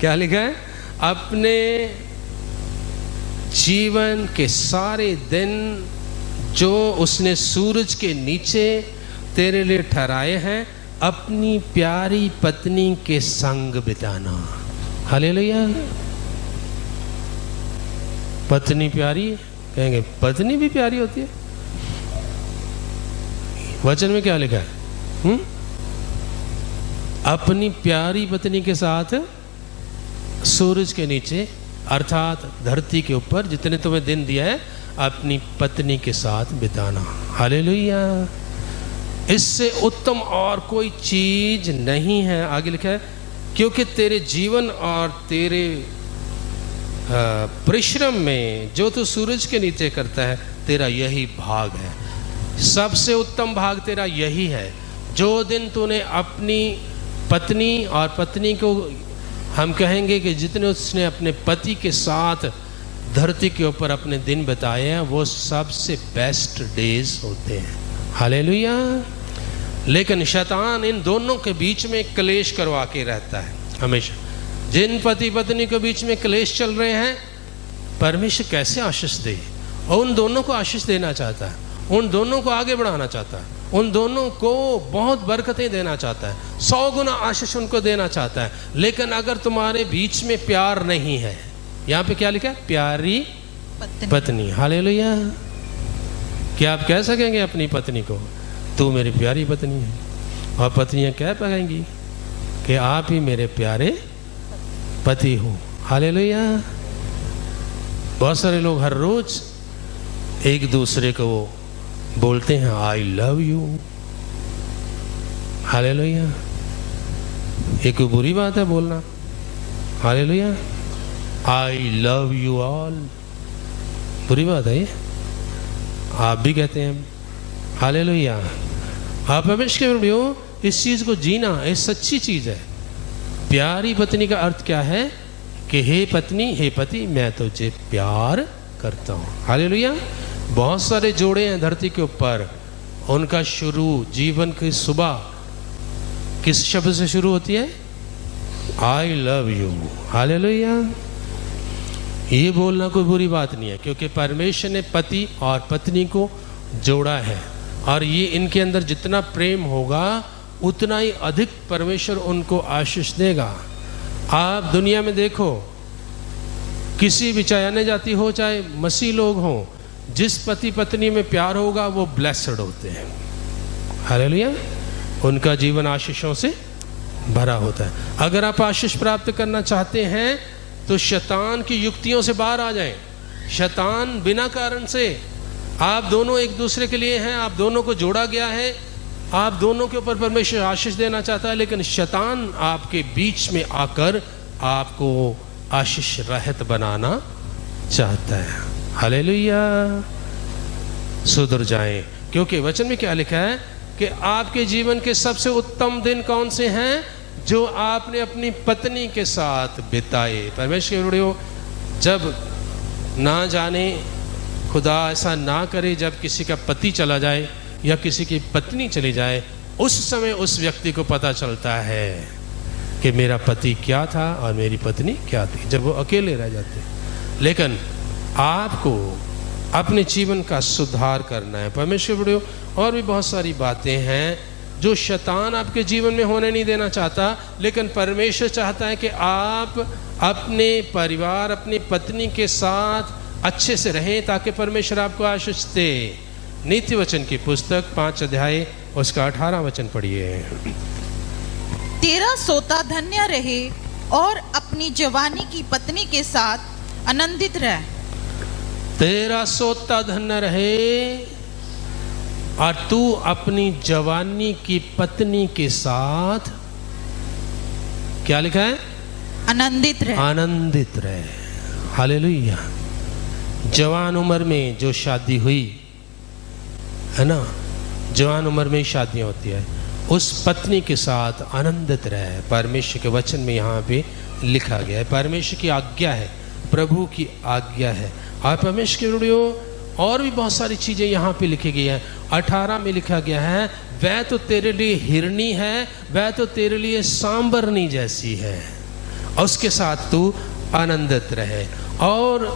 क्या लिखा है, अपने जीवन के सारे दिन जो उसने सूरज के नीचे तेरे लिए ठहराए हैं, अपनी प्यारी पत्नी के संग बिताना। हालेलुया। पत्नी प्यारी, कहेंगे पत्नी भी प्यारी होती है। वचन में क्या लिखा है? अपनी प्यारी पत्नी के साथ सूरज के नीचे अर्थात धरती के ऊपर जितने तुम्हें दिन दिया है, अपनी पत्नी के साथ बिताना। हालेलुया। इससे उत्तम और कोई चीज नहीं है। आगे लिखा है, क्योंकि तेरे जीवन और तेरे परिश्रम में जो तू सूरज के नीचे करता है, तेरा यही भाग है। सबसे उत्तम भाग तेरा यही है। जो दिन तूने अपनी पत्नी और पत्नी को, हम कहेंगे कि जितने उसने अपने पति के साथ धरती के ऊपर अपने दिन बिताए हैं, वो सबसे बेस्ट डेज होते हैं। हालेलुया। लेकिन शैतान इन दोनों के बीच में क्लेश करवा के रहता है हमेशा। जिन पति पत्नी के बीच में क्लेश चल रहे हैं, परमेश्वर कैसे आशीष दे, और उन दोनों को आशीष देना चाहता है, उन दोनों को आगे बढ़ाना चाहता है, उन दोनों को बहुत बरकतें देना चाहता है, 100 गुना आशीष उनको देना चाहता है। लेकिन अगर तुम्हारे बीच में प्यार नहीं है, यहाँ पे क्या लिखा है, प्यारी पत्नी। हालेलुया। क्या आप कह सकेंगे अपनी पत्नी को, तू मेरी प्यारी पत्नी है? और पत्नियां कह पाएंगी कि आप ही मेरे प्यारे पति हो। हालेलुया। बहुत सारे लोग हर रोज एक दूसरे को बोलते हैं आई लव यू। हालेलुया। ये कोई बुरी बात है बोलना? Hallelujah. I love you all, बुरी बात है ये? आप भी कहते हैं। हालेलुया। आप परमेश्वर के प्रियो, इस चीज को जीना ये सच्ची चीज है। प्यारी पत्नी का अर्थ क्या है कि हे पत्नी, हे पति, मैं तुझे प्यार करता हूँ। हालेलुया। बहुत सारे जोड़े हैं धरती के ऊपर, उनका शुरू जीवन की सुबह किस शब्द से शुरू होती है? I love you. हालेलुया। ये बोलना कोई बुरी बात नहीं है, क्योंकि परमेश्वर ने पति और पत्नी को जोड़ा है, और ये इनके अंदर जितना प्रेम होगा उतना ही अधिक परमेश्वर उनको आशीष देगा। आप दुनिया में देखो, किसी भी, चाहे अन्य जाति हो चाहे मसीह लोग हों, जिस पति पत्नी में प्यार होगा वो ब्लेस्ड होते हैं। हालेलुया। उनका जीवन आशीषों से भरा होता है। अगर आप आशीष प्राप्त करना चाहते हैं तो शैतान की युक्तियों से बाहर आ जाएं। शैतान बिना कारण से, आप दोनों एक दूसरे के लिए हैं, आप दोनों को जोड़ा गया है, आप दोनों के ऊपर परमेश्वर आशीष देना चाहता है, लेकिन शैतान आपके बीच में आकर आपको आशीष रहित बनाना चाहता है। हालेलुया। सुधर जाएं, क्योंकि वचन में क्या लिखा है कि आपके जीवन के सबसे उत्तम दिन कौन से हैं? जो आपने अपनी पत्नी के साथ बिताए। परमेश्वर के बड़े, जब ना जाने खुदा ऐसा ना करे, जब किसी का पति चला जाए या किसी की पत्नी चली जाए, उस समय उस व्यक्ति को पता चलता है कि मेरा पति क्या था और मेरी पत्नी क्या थी, जब वो अकेले रह जाते। लेकिन आपको अपने जीवन का सुधार करना है। परमेश्वर बड़े, और भी बहुत सारी बातें हैं जो शैतान आपके जीवन में होने नहीं देना चाहता, लेकिन परमेश्वर चाहता है कि आप अपने परिवार, अपनी पत्नी के साथ अच्छे से रहें, ताकि परमेश्वर आपको आशीष दे। नीति वचन की पुस्तक 5 अध्याय उसका 18 वचन पढ़िए। तेरा सोता धन्य रहे और अपनी जवानी की पत्नी के साथ आनंदित रह। तेरा सोता धन्य रहे और तू अपनी जवानी की पत्नी के साथ, क्या लिखा है? आनंदित रह। आनंदित रहे। हालेलुया। जवान उम्र में जो शादी हुई है ना, जवान उम्र में शादियां होती है, उस पत्नी के साथ आनंदित रहे। परमेश्वर के वचन में यहाँ पे लिखा गया है, परमेश्वर की आज्ञा है, प्रभु की आज्ञा है। और परमेश्वर के रुड़ियों, और भी बहुत सारी चीज़ें यहाँ पे लिखी गई हैं। 18 में लिखा गया है, वह तो तेरे लिए हिरनी है, वह तो तेरे लिए सांबरनी जैसी है, और उसके साथ तू आनंदित रहे। और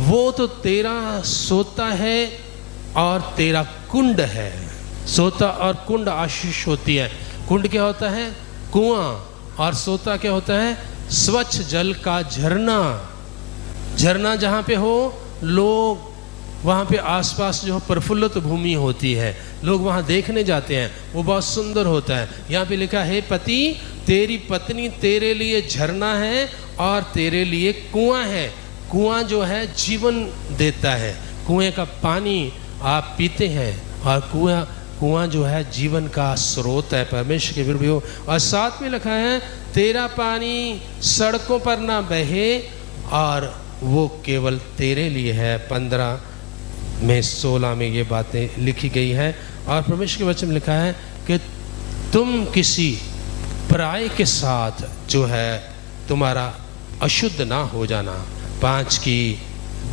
वो तो तेरा सोता है और तेरा कुंड है। सोता और कुंड आशीष होती है। कुंड क्या होता है? कुआं। और सोता क्या होता है? स्वच्छ जल का झरना। झरना जहाँ पे हो, लोग वहाँ पे आसपास जो प्रफुल्लित भूमि होती है, लोग वहाँ देखने जाते हैं, वो बहुत सुंदर होता है। यहाँ पे लिखा है, पति तेरी पत्नी तेरे लिए झरना है और तेरे लिए कुआं है। कुआं जो है जीवन देता है, कुएं का पानी आप पीते हैं, और कुआं जो है जीवन का स्रोत है। परमेश्वर के विरुद्ध। और साथ में लिखा है, तेरा पानी सड़कों पर ना बहे और वो केवल तेरे लिए है। 15 में 16 में ये बातें लिखी गई है। और परमेश्वर के वचन में लिखा है कि तुम किसी पराये के साथ जो है तुम्हारा अशुद्ध ना हो जाना। 5 की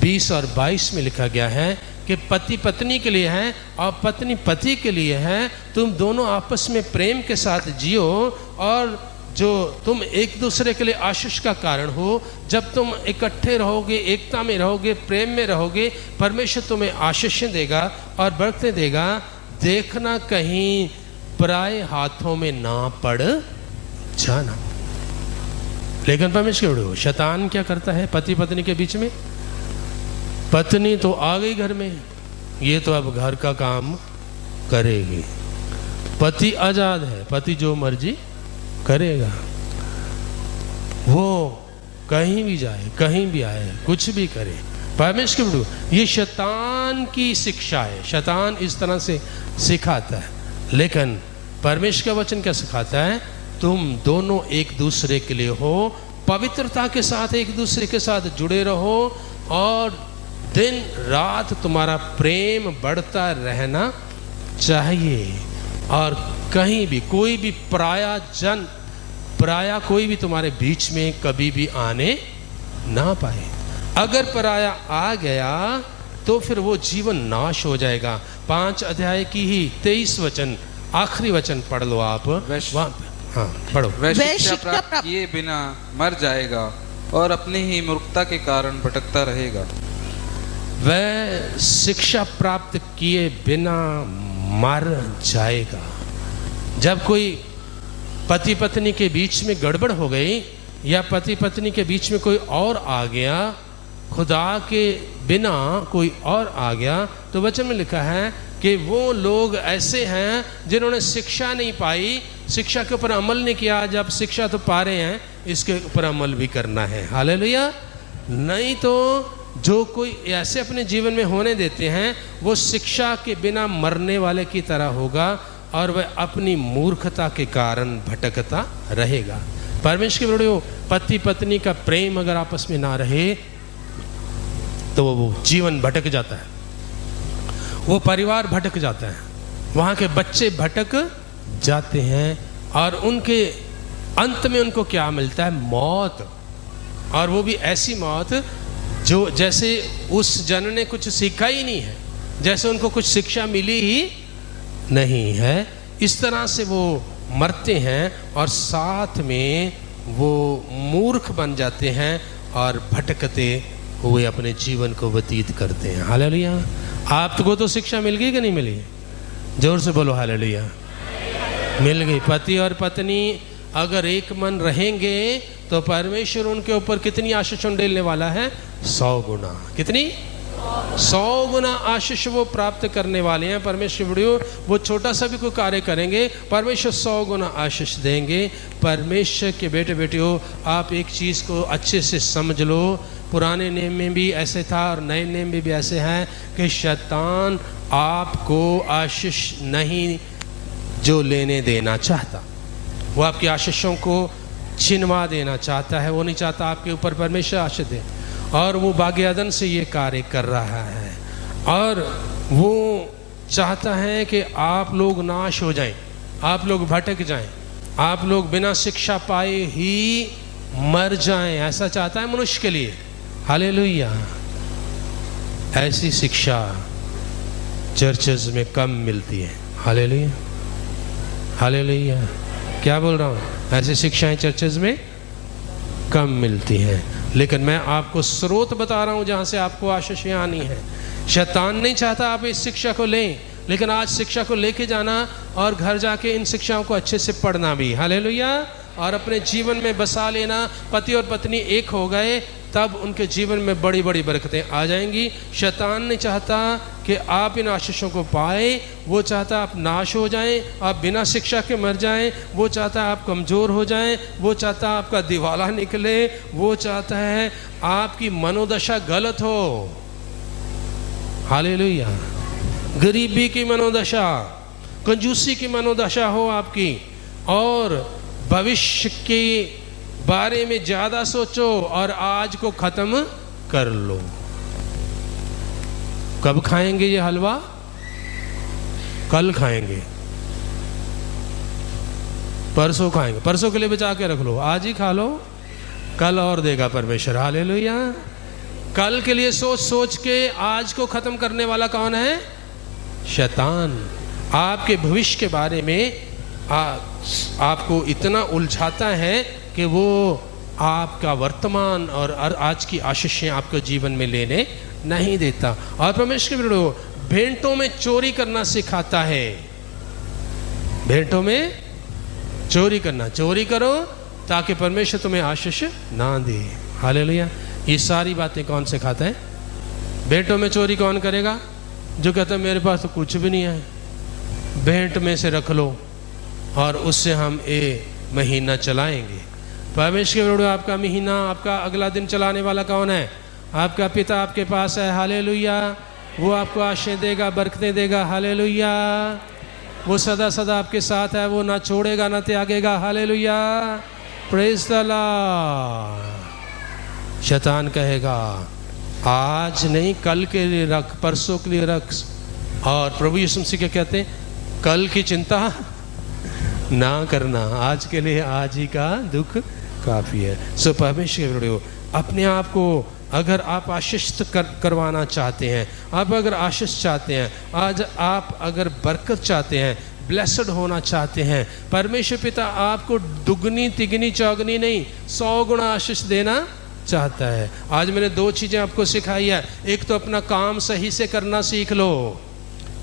20 और 22 में लिखा गया है कि पति पत्नी के लिए है और पत्नी पति के लिए है। तुम दोनों आपस में प्रेम के साथ जियो, और जो तुम एक दूसरे के लिए आशीष का कारण हो। जब तुम इकट्ठे रहोगे, एकता में रहोगे, प्रेम में रहोगे, परमेश्वर तुम्हें आशीषें देगा और बरकतें देगा। देखना कहीं पराये हाथों में ना पड़ जाना। लेकिन परमेश्वर, शैतान क्या करता है पति पत्नी के बीच में? पत्नी तो आ गई घर में, ये तो अब घर का काम करेगी। पति आजाद है, पति जो मर्जी करेगा, वो कहीं भी जाए, कहीं भी आए, कुछ भी करे। परमेश्वर, ये शैतान की शिक्षा है। शैतान इस तरह से सिखाता है, लेकिन परमेश्वर का वचन क्या सिखाता है? तुम दोनों एक दूसरे के लिए हो, पवित्रता के साथ एक दूसरे के साथ जुड़े रहो, और दिन रात तुम्हारा प्रेम बढ़ता रहना चाहिए। और कहीं भी कोई भी पराया कोई भी तुम्हारे बीच में कभी भी आने ना पाए। अगर पराया आ गया तो फिर वो जीवन नाश हो जाएगा। 5 अध्याय की ही 23 वचन, आखिरी वचन पढ़ लो आप। हाँ पढ़ो। वह शिक्षा प्राप्त किए बिना मर जाएगा और अपनी ही मूर्खता के कारण भटकता रहेगा। वह शिक्षा प्राप्त किए बिना मर जाएगा। जब कोई पति पत्नी के बीच में गड़बड़ हो गई, या पति पत्नी के बीच में कोई और आ गया, खुदा के बिना कोई और आ गया, तो वचन में लिखा है कि वो लोग ऐसे हैं जिन्होंने शिक्षा नहीं पाई, शिक्षा के ऊपर अमल नहीं किया। जब शिक्षा तो पा रहे हैं, इसके ऊपर अमल भी करना है। हालेलुया। नहीं तो जो कोई ऐसे अपने जीवन में होने देते हैं, वो शिक्षा के बिना मरने वाले की तरह होगा। और वह अपनी मूर्खता के कारण भटकता रहेगा। परमेश्वर के बड़े पति पत्नी का प्रेम अगर आपस में ना रहे तो वो जीवन भटक जाता है, वो परिवार भटक जाता है, वहाँ के बच्चे भटक जाते हैं और उनके अंत में उनको क्या मिलता है? मौत। और वो भी ऐसी मौत जो जैसे उस जन ने कुछ सीखा ही नहीं है, जैसे उनको कुछ शिक्षा मिली ही नहीं है, इस तरह से वो मरते हैं और साथ में वो मूर्ख बन जाते हैं और भटकते हुए अपने जीवन को व्यतीत करते हैं। हालेलुया। आपको तो शिक्षा मिल गई कि नहीं मिली? जोर से बोलो हालेलुया। मिल गई। पति और पत्नी अगर एक मन रहेंगे तो परमेश्वर उनके ऊपर कितनी आशीष उंडेलने वाला है? 100 गुना। कितनी? 100 गुना आशीष वो प्राप्त करने वाले हैं। परमेश्वर बड़ियों, वो छोटा सा भी कोई कार्य करेंगे, परमेश्वर 100 गुना आशीष देंगे। परमेश्वर के बेटे बेटियों, आप एक चीज़ को अच्छे से समझ लो, पुराने नियम में भी ऐसे था और नए नियम में भी ऐसे हैं कि शैतान आपको आशीष नहीं जो लेने देना चाहता, वो आपकी आशीषों को छिनवा देना चाहता है। वो नहीं चाहता आपके ऊपर परमेश्वर आशीष दे, और वो बागेदन से ये कार्य कर रहा है और वो चाहता है कि आप लोग नाश हो जाएं, आप लोग भटक जाएं, आप लोग बिना शिक्षा पाए ही मर जाएं। ऐसा चाहता है मनुष्य के लिए। हालेलुया। ऐसी शिक्षा चर्चेज में कम मिलती है। Hallelujah, hallelujah. क्या बोल रहा हूँ? ऐसी शिक्षाएं चर्चेज में कम मिलती हैं, लेकिन मैं आपको स्रोत बता रहा हूँ जहाँ से आपको आशीष आनी है। शैतान नहीं चाहता आप इस शिक्षा को लें, लेकिन आज शिक्षा को लेके जाना और घर जाके इन शिक्षाओं को अच्छे से पढ़ना भी। हालेलुया। और अपने जीवन में बसा लेना। पति और पत्नी एक हो गए तब उनके जीवन में बड़ी बड़ी बरकतें आ जाएंगी। शैतान नहीं चाहता कि आप इन आशीषों को पाए, वो चाहता आप नाश हो जाएं, आप बिना शिक्षा के मर जाएं, वो चाहता आप कमज़ोर हो जाएं, वो चाहता आपका दिवाला निकले, वो चाहता है आपकी मनोदशा गलत हो। हालेलुया। गरीबी की मनोदशा, कंजूसी की मनोदशा हो आपकी, और भविष्य के बारे में ज्यादा सोचो और आज को खत्म कर लो। कब खाएंगे ये हलवा? कल खाएंगे, परसों खाएंगे, परसों के लिए बचा के रख लो, आज ही खा लो, कल और देगा परमेश्वर। हालेलुया। कल के लिए सोच सोच के आज को खत्म करने वाला कौन है? शैतान। आपके भविष्य के बारे में आपको इतना उलझाता है कि वो आपका वर्तमान और आज की आशीषें आपको जीवन में लेने नहीं देता। और परमेश्वर के विरोध भेंटों में चोरी करना सिखाता है। भेंटों में चोरी करना, चोरी करो ताकि परमेश्वर तुम्हें आशीष ना दे। हालेलुया। ये सारी बातें कौन सिखाता है? भेंटों में चोरी कौन करेगा? जो कहता है मेरे पास तो कुछ भी नहीं है, भेंट में से रख लो और उससे हम ये महीना चलाएंगे। परमेश्वर के विरोध आपका महीना, आपका अगला दिन चलाने वाला कौन है? आपका पिता आपके पास है। हालेलुया। वो आपको आशीष देगा, बरकतें देगा। हालेलुया। वो सदा सदा आपके साथ है, वो ना छोड़ेगा ना त्यागेगा। हालेलुया। Praise the Lord. शैतान कहेगा आज नहीं, कल के लिए रख, परसों के लिए रख। और प्रभु यीशु मसीह क्या कहते हैं? कल की चिंता ना करना, आज के लिए आज ही का दुख काफ़ी है। सो परमेश्वर के अपने आप को अगर आप आशीषित करवाना चाहते हैं, आप अगर आशीष चाहते हैं, आज आप अगर बरकत चाहते हैं, ब्लेसड होना चाहते हैं, परमेश्वर पिता आपको दुगनी तिगनी चौगनी नहीं 100 गुना आशीष देना चाहता है। आज मैंने 2 चीज़ें आपको सिखाई है। एक तो अपना काम सही से करना सीख लो,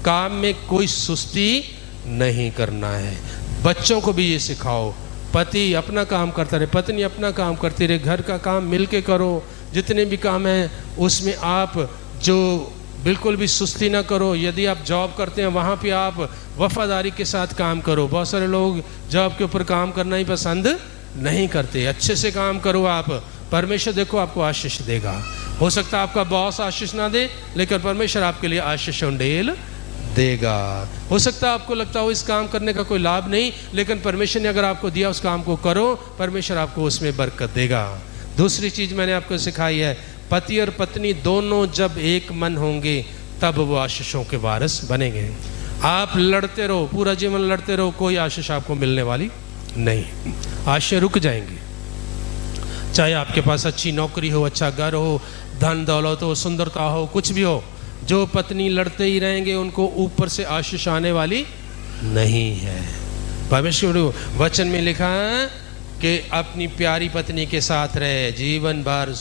काम में कोई सुस्ती नहीं करना है। बच्चों को भी ये सिखाओ, पति अपना काम करता रहे, पत्नी अपना काम करती रहे, घर का काम मिल के करो। जितने भी काम हैं उसमें आप जो बिल्कुल भी सुस्ती ना करो। यदि आप जॉब करते हैं वहाँ पे आप वफादारी के साथ काम करो। बहुत सारे लोग जॉब के ऊपर काम करना ही पसंद नहीं करते। अच्छे से काम करो आप, परमेश्वर देखो आपको आशीष देगा। हो सकता है आपका बॉस आशीष ना दे, लेकिन परमेश्वर आपके लिए आशीष उंडेल देगा। हो सकता है आपको लगता हो इस काम करने का कोई लाभ नहीं, लेकिन परमेश्वर ने अगर आपको दिया उस काम को करो, परमेश्वर आपको उसमें बरकत देगा। दूसरी चीज़ मैंने आपको सिखाई है, पति और पत्नी दोनों जब एक मन होंगे तब वो आशीषों के वारिस बनेंगे। आप लड़ते रहो, पूरा जीवन लड़ते रहो, कोई आशीष आपको मिलने वाली नहीं, आशीष रुक जाएंगी। चाहे आपके पास अच्छी नौकरी हो, अच्छा घर हो, धन दौलत हो, सुंदरता हो, कुछ भी हो, जो पत्नी लड़ते ही रहेंगे उनको ऊपर से आशीष आने वाली नहीं है। परमेश्वर वचन में लिखा है कि अपनी प्यारी पत्नी के साथ रहे, जीवन भर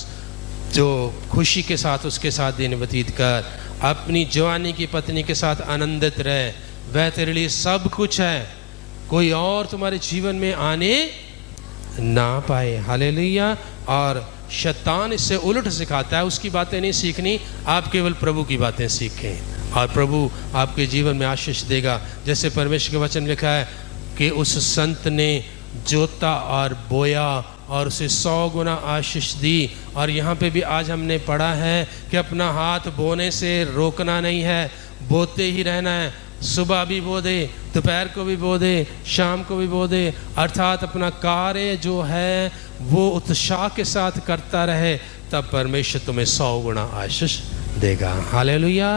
जो खुशी के साथ उसके साथ दिन व्यतीत कर, अपनी जवानी की पत्नी के साथ आनंदित रहे, वह तेरे लिए सब कुछ है, कोई और तुम्हारे जीवन में आने ना पाए। हालेलुया। और शैतान इससे उलट सिखाता है, उसकी बातें नहीं सीखनी, आप केवल प्रभु की बातें सीखें और प्रभु आपके जीवन में आशीष देगा। जैसे परमेश्वर के वचन लिखा है कि उस संत ने जोता और बोया और उसे 100 गुना आशीष दी। और यहाँ पे भी आज हमने पढ़ा है कि अपना हाथ बोने से रोकना नहीं है, बोते ही रहना है। सुबह भी बो दे, दोपहर को भी बो दे, शाम को भी बो दे, अर्थात अपना कार्य जो है वो उत्साह के साथ करता रहे, तब परमेश्वर तुम्हें 100 गुना आशीष देगा। हालेलुया।